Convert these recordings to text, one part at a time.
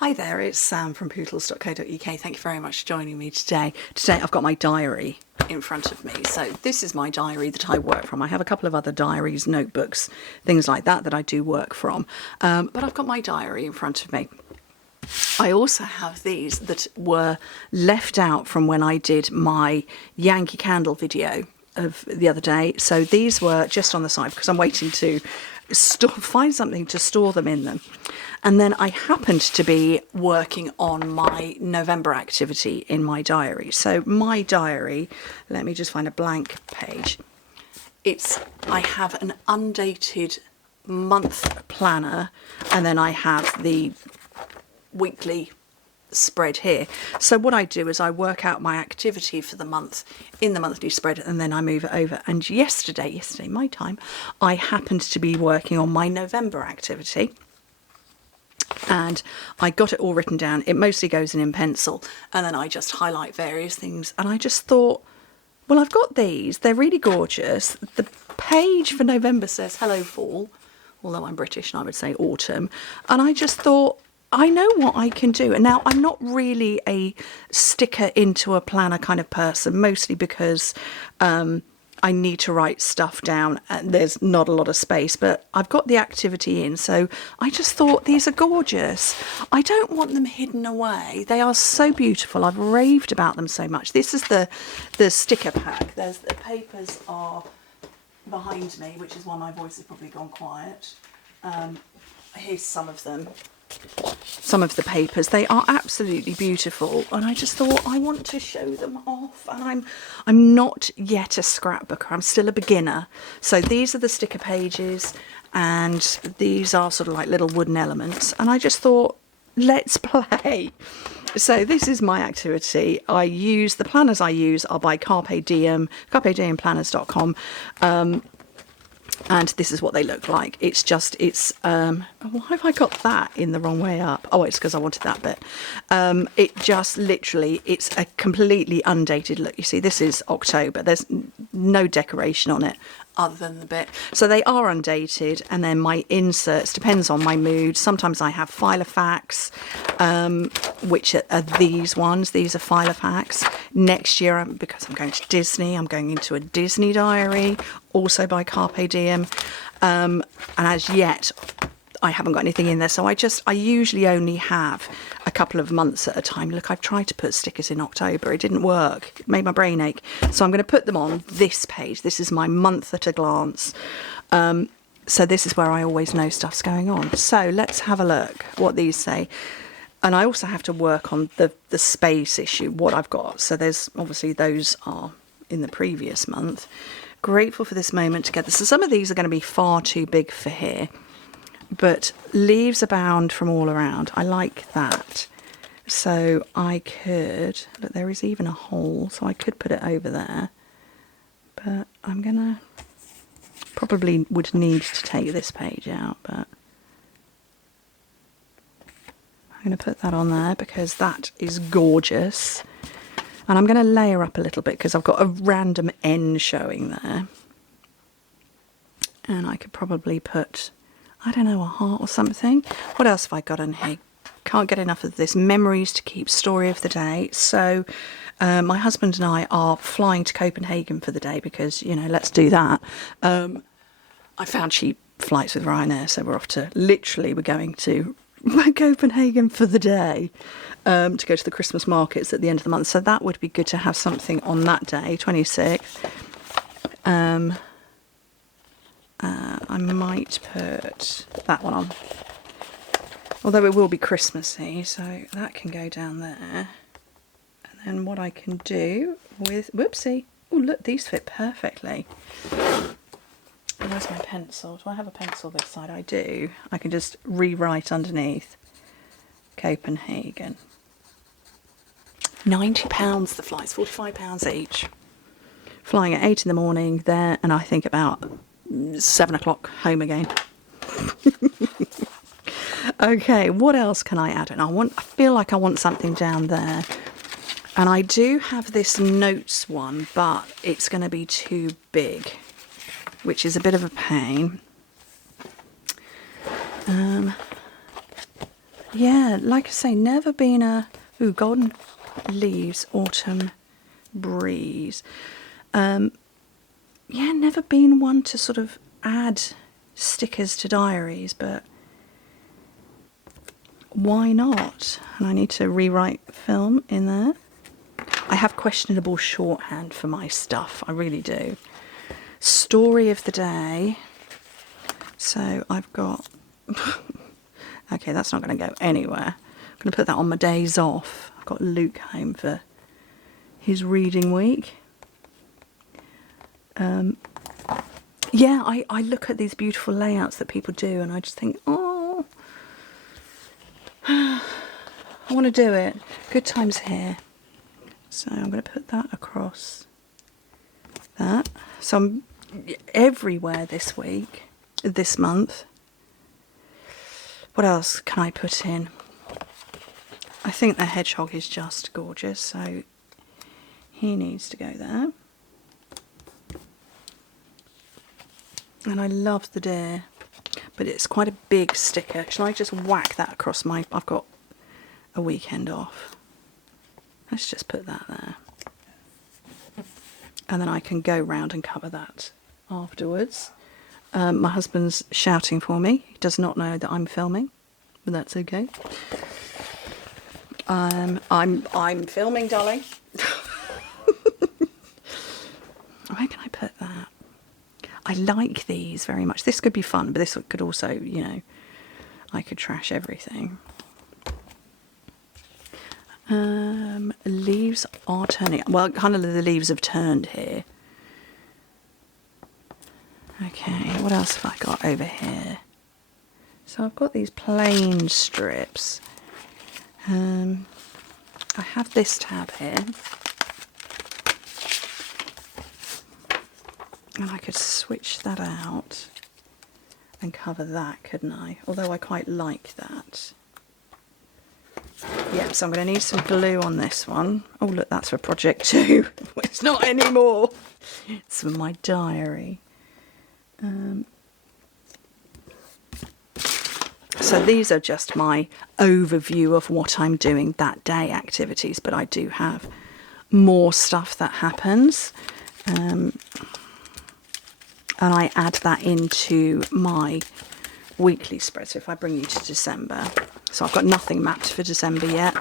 Hi there, it's Sam from Pootles.co.uk. Thank you very much for joining me today. Today I've got my diary in front of me. So this is my diary that I work from. I have a couple of other diaries, notebooks, things like that I do work from. But I've got my diary in front of me. I also have these that were left out from when I did my Yankee Candle video of the other day. So these were just on the side because I'm waiting to find something to store them in them. And then I happened to be working on my November activity in my diary. So my diary, let me just find a blank page. I have an undated month planner, and then I have the weekly spread here. So what I do is I work out my activity for the month in the monthly spread, and then I move it over. And yesterday my time, I happened to be working on my November activity, and I got it all written down. It mostly goes in pencil, and then I just highlight various things. And I just thought, well, I've got these, they're really gorgeous. The page for November says hello fall, although I'm British and I would say autumn. And I just thought, I know what I can do. And now I'm not really a sticker into a planner kind of person, mostly because I need to write stuff down and there's not a lot of space, but I've got the activity in. So I just thought these are gorgeous. I don't want them hidden away. They are so beautiful. I've raved about them so much. This is the sticker pack. The papers are behind me, which is why my voice has probably gone quiet. Here's some of them. Some of the papers, they are absolutely beautiful, and I just thought I want to show them off. And I'm not yet a scrapbooker, I'm still a beginner. So these are the sticker pages, and these are sort of like little wooden elements, and I just thought, let's play. So this is my activity. The planners I use are by Carpe Diem, carpediemplanners.com. And this is what they look like. Why have I got that in the wrong way up? Oh, it's because I wanted that bit. It just literally, it's a completely undated look. You see, this is October. There's no decoration on it other than the bit. So they are undated, and then my inserts, depends on my mood. Sometimes I have Filofax, which are these ones. These are Filofax. Next year, because I'm going to Disney, I'm going into a Disney diary, also by Carpe Diem. And as yet, I haven't got anything in there. So I usually only have a couple of months at a time. Look, I've tried to put stickers in October. It didn't work. It made my brain ache. So I'm going to put them on this page. This is my month at a glance. So this is where I always know stuff's going on. So let's have a look what these say. And I also have to work on the space issue, what I've got. So there's obviously those are in the previous month. Grateful for this moment together. So some of these are going to be far too big for here. But leaves abound from all around. I like that. So I could, but there is even a hole, so I could put it over there. But I'm gonna, probably would need to take this page out, but I'm gonna put that on there because that is gorgeous. And I'm gonna layer up a little bit because I've got a random N showing there. And I could probably put, I don't know, a heart or something. What else have I got in here? Can't get enough of this. Memories to keep, story of the day. So my husband and I are flying to Copenhagen for the day because, you know, let's do that. I found cheap flights with Ryanair, so we're going to Copenhagen for the day to go to the Christmas markets at the end of the month. So that would be good to have something on that day, 26th. I might put that one on, although it will be Christmassy, so that can go down there. And then what I can do with, whoopsie, oh look, these fit perfectly. Where's my pencil? Do I have a pencil this side? I do. I can just rewrite underneath Copenhagen. £90 the flights, £45 each. Flying at 8 in the morning there, and I think about 7 o'clock home again. Okay, what else can I add? And I feel like I want something down there. And I do have this notes one, but it's going to be too big, which is a bit of a pain. Yeah, like I say, never been a... Ooh, golden leaves, autumn breeze. Yeah, never been one to sort of add stickers to diaries, but why not? And I need to rewrite film in there. I have questionable shorthand for my stuff, I really do. Story of the day. So I've got... Okay, that's not going to go anywhere. I'm going to put that on my days off. I've got Luke home for his reading week. Yeah, I look at these beautiful layouts that people do and I just think, oh, I want to do it. Good times here. So I'm going to put that across that. So I'm everywhere this week, this month. What else can I put in? I think the hedgehog is just gorgeous, so he needs to go there. And I love the deer, but it's quite a big sticker. Shall I just whack that across my... I've got a weekend off. Let's just put that there. And then I can go round and cover that afterwards. My husband's shouting for me. He does not know that I'm filming, but that's okay. I'm filming, darling. Where can I put that? I like these very much. This could be fun, but this could also, you know, I could trash everything. Leaves are turning. Well, kind of the leaves have turned here. Okay, what else have I got over here? So I've got these plain strips. I have this tab here. And I could switch that out and cover that, couldn't I? Although I quite like that. Yep, so I'm going to need some glue on this one. Oh, look, that's for project 2. It's not anymore. It's for my diary. So these are just my overview of what I'm doing that day activities, but I do have more stuff that happens. And I add that into my weekly spread. So if I bring you to December, so I've got nothing mapped for December yet.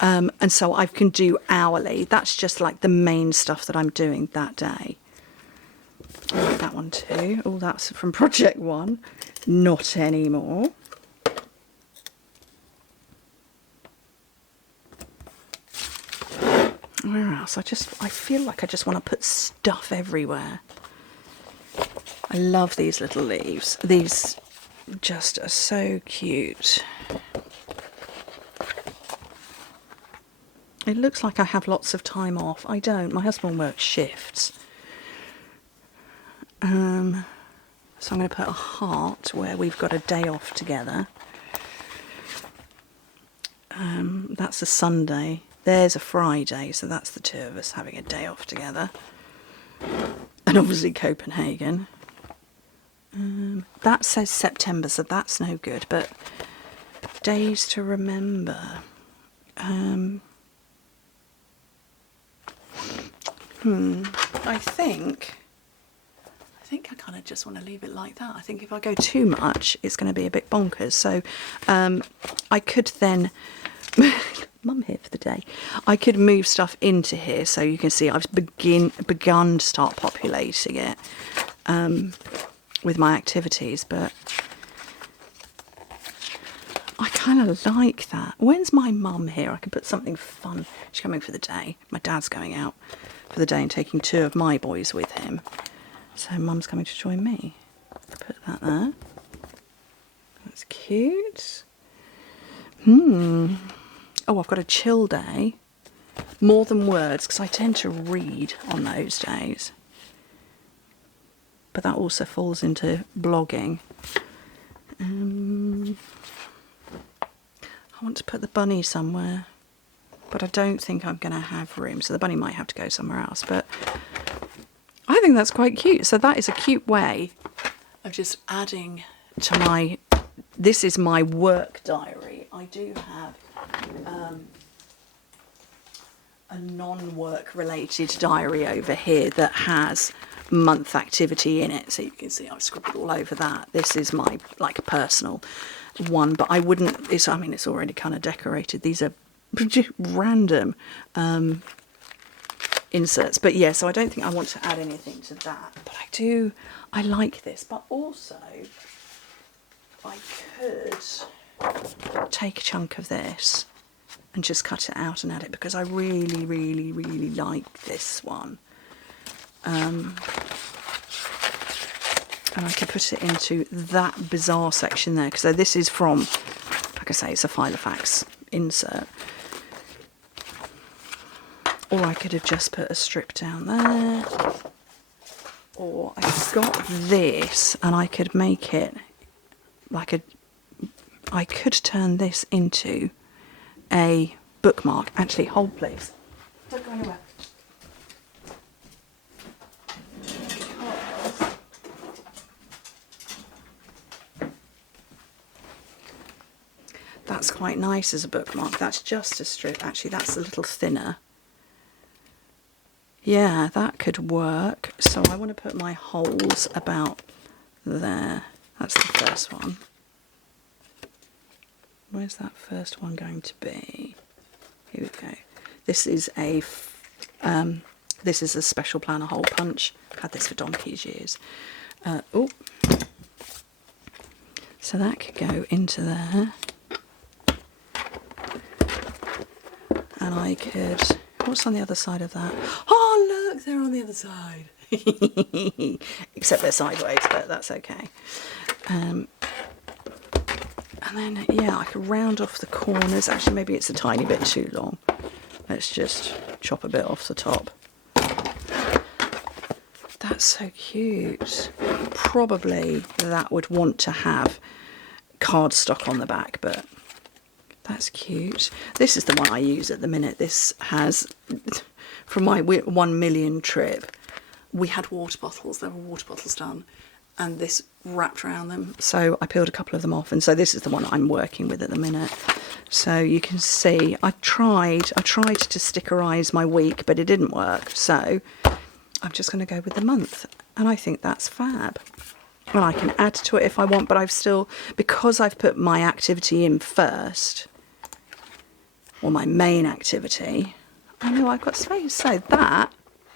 And so I can do hourly. That's just like the main stuff that I'm doing that day. I like that one too. Oh, that's from project 1. Not anymore. Where else? I feel like I just want to put stuff everywhere. I love these little leaves. These just are so cute. It looks like I have lots of time off. I don't. My husband works shifts. So I'm going to put a heart where we've got a day off together. That's a Sunday. There's a Friday, so that's the two of us having a day off together. And obviously Copenhagen. That says September, so that's no good, but days to remember. I think I kind of just want to leave it like that. I think if I go too much, it's going to be a bit bonkers. So I could then... Mum here for the day. I could move stuff into here, so you can see I've begun to start populating it with my activities, but I kind of like that. When's my mum here? I could put something fun. She's coming for the day. My dad's going out for the day and taking 2 of my boys with him. So mum's coming to join me. Put that there. That's cute. Oh, I've got a chill day. More than words, because I tend to read on those days. But that also falls into blogging. I want to put the bunny somewhere, but I don't think I'm going to have room, so the bunny might have to go somewhere else. But I think that's quite cute. So that is a cute way of just adding to my... This is my work diary. I do have a non-work related diary over here that has month activity in it, so you can see I've scribbled all over that. This is my like personal one, but I wouldn't, I mean it's already kind of decorated. These are random inserts, but yeah, so I don't think I want to add anything to that, but I like this. But also I could take a chunk of this and just cut it out and add it, because I really like this one. And I could put it into that bizarre section there, because this is from, like I say, it's a Filofax insert. Or I could have just put a strip down there. Or I've got this and I could make it like I could turn this into a bookmark. Actually, hold please. Don't go anywhere. That's quite nice as a bookmark. That's just a strip. Actually, that's a little thinner. Yeah, that could work. So I want to put my holes about there. That's the first one. Where's that first one going to be? Here we go. This is a special planner hole punch. I've had this for donkey's years. Oh, so that could go into there, and I could. What's on the other side of that? Oh look, they're on the other side. Except they're sideways, but that's okay. And then, yeah, I could round off the corners. Actually, maybe it's a tiny bit too long. Let's just chop a bit off the top. That's so cute. Probably that would want to have cardstock on the back, but that's cute. This is the one I use at the minute. This has, from my 1 million trip, we had water bottles. There were water bottles done, and this wrapped around them. So I peeled a couple of them off, and so this is the one I'm working with at the minute. So you can see I tried to stickerize my week, but it didn't work. So I'm just going to go with the month, and I think that's fab. And I can add to it if I want, but I've still, because I've put my activity in first, or my main activity, I know I've got space. So that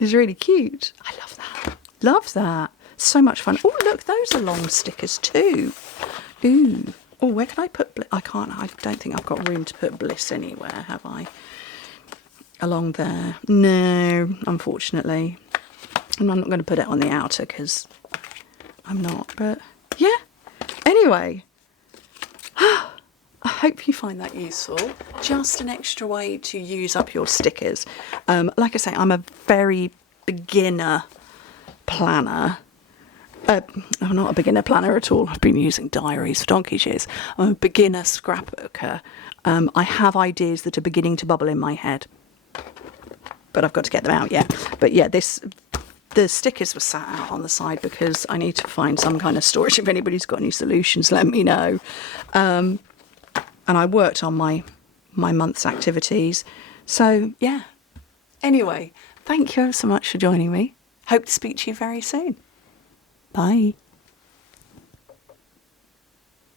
is really cute. I love that. Love that. So much fun. Oh, look, those are long stickers too. Ooh. Oh, where can I put Bliss? I don't think I've got room to put Bliss anywhere, have I? Along there. No, unfortunately. And I'm not going to put it on the outer because I'm not. But yeah. Anyway. I hope you find that useful. Just an extra way to use up your stickers. Like I say, I'm a very beginner planner. I'm not a beginner planner at all. I've been using diaries for donkey's years. I'm a beginner scrapbooker. I have ideas that are beginning to bubble in my head, but I've got to get them out yet. But yeah, the stickers were sat out on the side because I need to find some kind of storage. If anybody's got any solutions, let me know. And I worked on my month's activities. So yeah. Anyway, thank you so much for joining me. Hope to speak to you very soon. Bye.